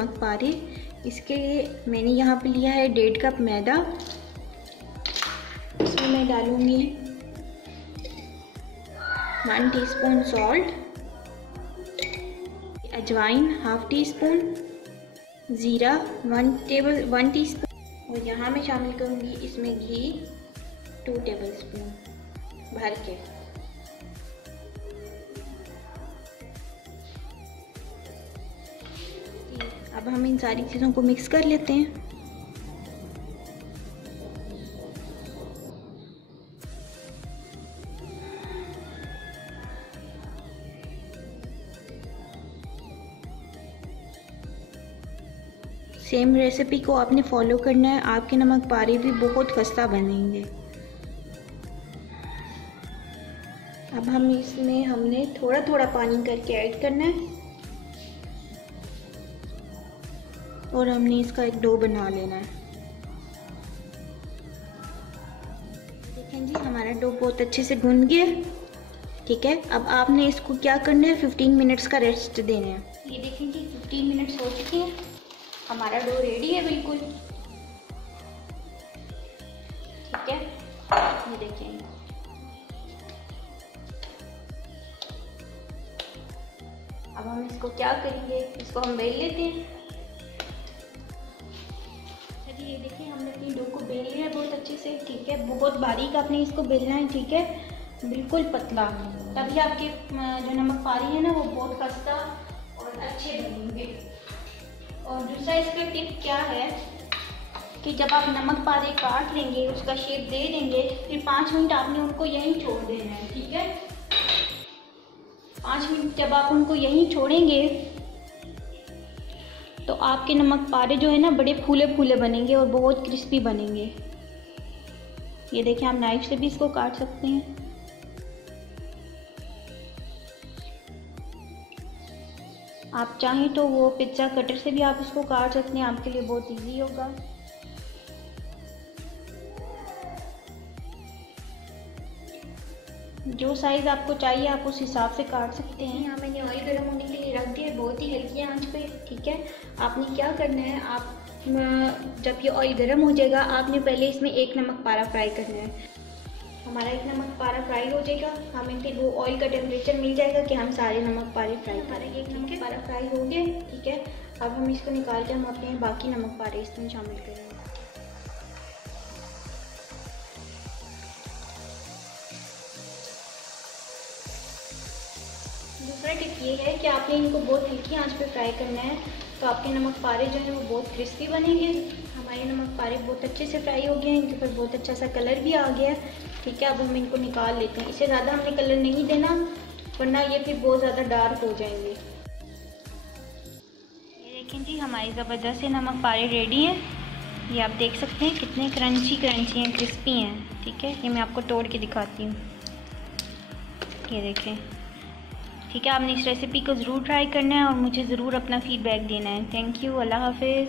नमक पारे। इसके लिए मैंने यहाँ पे लिया है 1.5 कप मैदा। इसमें मैं डालूँगी 1 टीस्पून सॉल्ट, अजवाइन 1/2 टीस्पून, ज़ीरा 1 टीस्पून और यहाँ मैं शामिल करूँगी इसमें घी 2 टेबलस्पून भर के। अब हम इन सारी चीज़ों को मिक्स कर लेते हैं। सेम रेसिपी को आपने फॉलो करना है, आपके नमक पारे भी बहुत खस्ता बनेंगे। अब हम इसमें हमने थोड़ा थोड़ा पानी करके ऐड करना है और हमने इसका एक डो बना लेना है। देखें जी, हमारा डो बहुत अच्छे से गूंद गया। ठीक है, अब आपने इसको क्या करना है, 15 मिनट्स का रेस्ट देना है। ये देखें जी, 15 मिनट्स हो चुके हैं, हमारा डो रेडी है बिल्कुल। ठीक है, ये देखें। अब हम इसको क्या करेंगे, इसको हम बेल लेते हैं। ये देखिए, हमने अपनी डो को बेल लिया है बहुत अच्छे से। ठीक है, बहुत बारीक आपने इसको बेलना है। ठीक है, बिल्कुल पतला, तभी आपके जो नमक पारे है ना वो बहुत खस्ता और अच्छे बनेंगे। और दूसरा इसका टिप क्या है कि जब आप नमक पारे काट लेंगे, उसका शेप दे देंगे, फिर 5 मिनट आपने उनको यहीं छोड़ देना है। ठीक है, 5 मिनट जब आप उनको यहीं छोड़ेंगे तो आपके नमक पारे जो है ना बड़े फूले फूले बनेंगे और बहुत क्रिस्पी बनेंगे। ये देखिए, आप नाइफ से भी इसको काट सकते हैं। आप चाहें तो वो पिज्ज़ा कटर से भी आप इसको काट सकते हैं, आपके लिए बहुत इजी होगा। जो साइज़ आपको चाहिए आप उस हिसाब से काट सकते हैं। यहाँ मैंने ऑयल गर्म होने के लिए रख दिया, बहुत ही हल्की आंच पे। ठीक है, आपने क्या करना है, आप जब ये ऑयल गर्म हो जाएगा, आपने पहले इसमें 1 नमक पारा फ्राई करना है। हमारा 1 नमक पारा फ्राई हो जाएगा, हमें फिर वो ऑयल का टेम्परेचर मिल जाएगा कि हम सारे नमक पारे फ्राई करेंगे। 1 नमक पारा फ्राई हो गया। ठीक है, अब हम इसको निकाल के हम अपने बाकी नमक पारे इसमें शामिल करेंगे। दूसरा टिप ये है कि आपने इनको बहुत हल्की आंच पे फ्राई करना है, तो आपके नमक पारे जो है वो बहुत क्रिस्पी बनेंगे। हमारे नमक पारे बहुत अच्छे से फ्राई हो गए हैं, इनके ऊपर बहुत अच्छा सा कलर भी आ गया है। ठीक है, अब हम इनको निकाल लेते हैं। इससे ज़्यादा हमने कलर नहीं देना, वरना ये फिर बहुत ज़्यादा डार्क हो जाएंगे। ये देखें जी, हमारी ज़बरदस्त से नमक पारे रेडी हैं। ये आप देख सकते हैं कितने क्रंची हैं, क्रिस्पी हैं। ठीक है, ये मैं आपको तोड़ के दिखाती हूँ। ये देखें। ठीक है, आपने इस रेसिपी को ज़रूर ट्राई करना है और मुझे ज़रूर अपना फ़ीडबैक देना है। थैंक यू, अल्लाह हाफिज़।